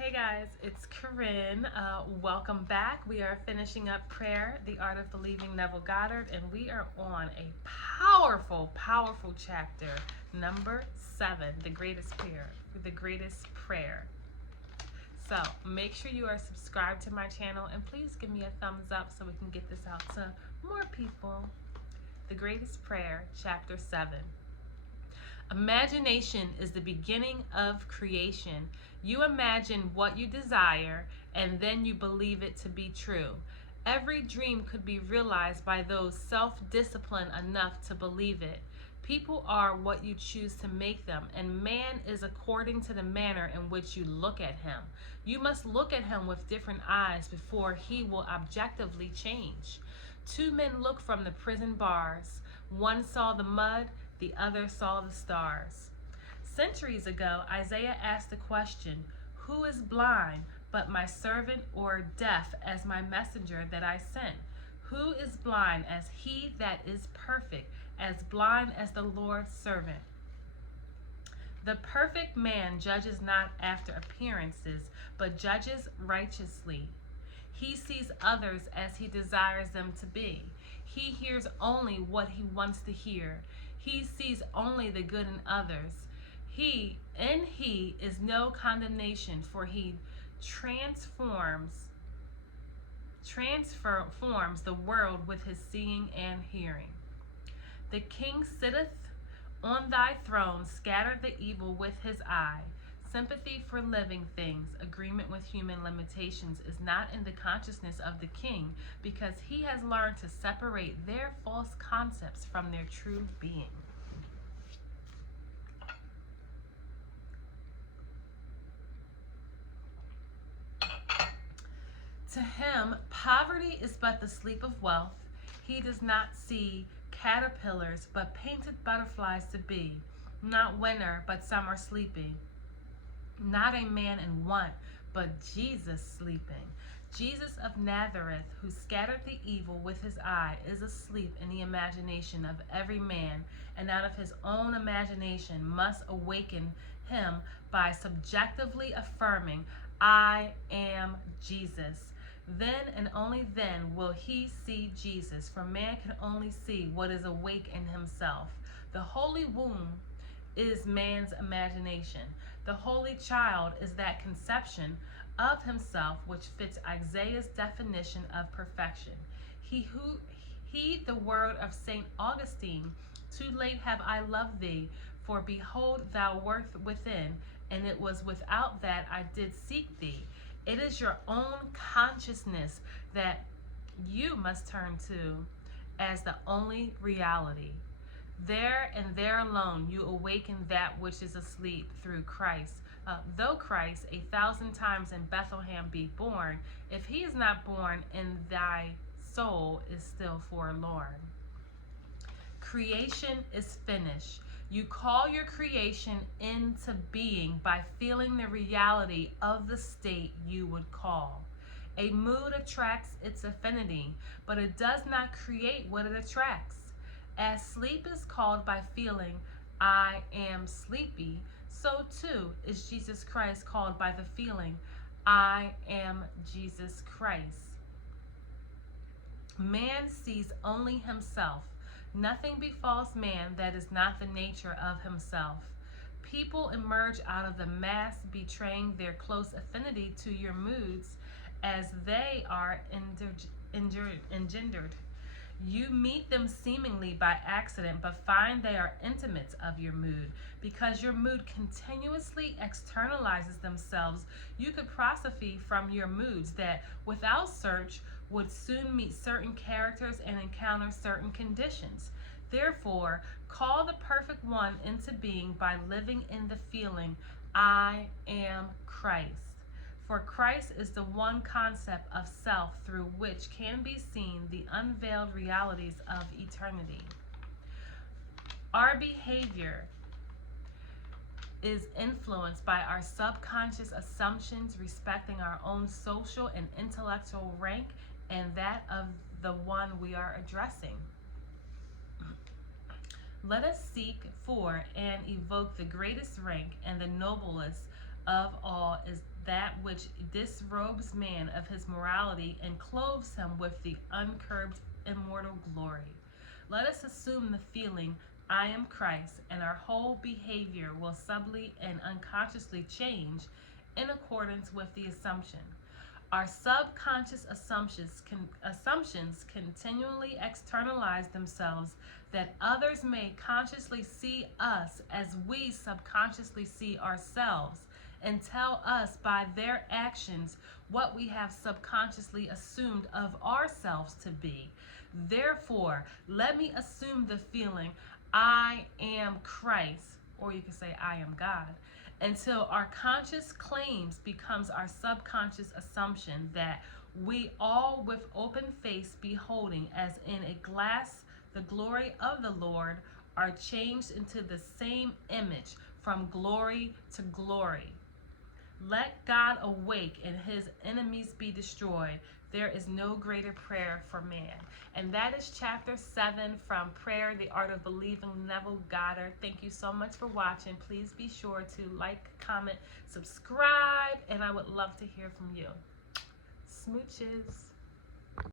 Hey guys, it's Corinne. Welcome back. We are finishing up Prayer, The Art of Believing, Neville Goddard, and we are on a powerful chapter, number 7, the greatest prayer. So make sure you are subscribed to my channel and please give me a thumbs up so we can get this out to more people. The Greatest Prayer, chapter 7. Imagination is the beginning of creation. You imagine what you desire, and then you believe it to be true. Every dream could be realized by those self-disciplined enough to believe it. People are what you choose to make them, and man is according to the manner in which you look at him. You must look at him with different eyes before he will objectively change. Two men looked from the prison bars. One saw the mud, the other saw the stars. Centuries ago, Isaiah asked the question, "Who is blind but my servant, or deaf as my messenger that I sent? Who is blind as he that is perfect, as blind as the Lord's servant?" The perfect man judges not after appearances, but judges righteously. He sees others as he desires them to be. He hears only what he wants to hear. He sees only the good in others. He is no condemnation, for he transforms the world with his seeing and hearing. The king sitteth on thy throne, scattered the evil with his eye. Sympathy for living things, agreement with human limitations, is not in the consciousness of the king, because he has learned to separate their false concepts from their true being. To him, poverty is but the sleep of wealth. He does not see caterpillars, but painted butterflies to be. Not winter, but summer sleeping. Not a man in want, but Jesus sleeping. Jesus of Nazareth, who scattered the evil with his eye, is asleep in the imagination of every man, and out of his own imagination must awaken him by subjectively affirming, "I am Jesus." Then and only then will he see Jesus, for man can only see what is awake in himself. The holy womb is man's imagination. The holy child is that conception of himself which fits Isaiah's definition of perfection. Heed the word of St. Augustine, "Too late have I loved thee, for behold thou wert within, and it was without that I did seek thee." It is your own consciousness that you must turn to as the only reality. There and there alone you awaken that which is asleep through Christ. Though Christ 1,000 times in Bethlehem be born, if he is not born in thy soul is still forlorn. Creation is finished. You call your creation into being by feeling the reality of the state you would call. A mood attracts its affinity, but it does not create what it attracts. As sleep is called by feeling, "I am sleepy," so too is Jesus Christ called by the feeling, "I am Jesus Christ." Man sees only himself. Nothing befalls man that is not the nature of himself. People emerge out of the mass, betraying their close affinity to your moods as they are engendered. You meet them seemingly by accident, but find they are intimates of your mood. Because your mood continuously externalizes themselves, you could prosophy from your moods that, without search, would soon meet certain characters and encounter certain conditions. Therefore, call the perfect one into being by living in the feeling, "I am Christ." For Christ is the one concept of self through which can be seen the unveiled realities of eternity. Our behavior is influenced by our subconscious assumptions respecting our own social and intellectual rank and that of the one we are addressing. Let us seek for and evoke the greatest rank, and the noblest of all is that which disrobes man of his morality and clothes him with the uncurbed immortal glory. Let us assume the feeling, I am Christ, and our whole behavior will subtly and unconsciously change in accordance with the assumption. Our subconscious assumptions continually externalize themselves that others may consciously see us as we subconsciously see ourselves and tell us by their actions what we have subconsciously assumed of ourselves to be. Therefore, let me assume the feeling, I am Christ, or you can say, I am God, until our conscious claims becomes our subconscious assumption that we all with open face beholding as in a glass the glory of the Lord are changed into the same image from glory to glory. Let God awake and his enemies be destroyed. There is no greater prayer for man. And that is chapter 7 from Prayer, the Art of Believing, Neville Goddard. Thank you so much for watching. Please be sure to like, comment, subscribe, and I would love to hear from you. Smooches.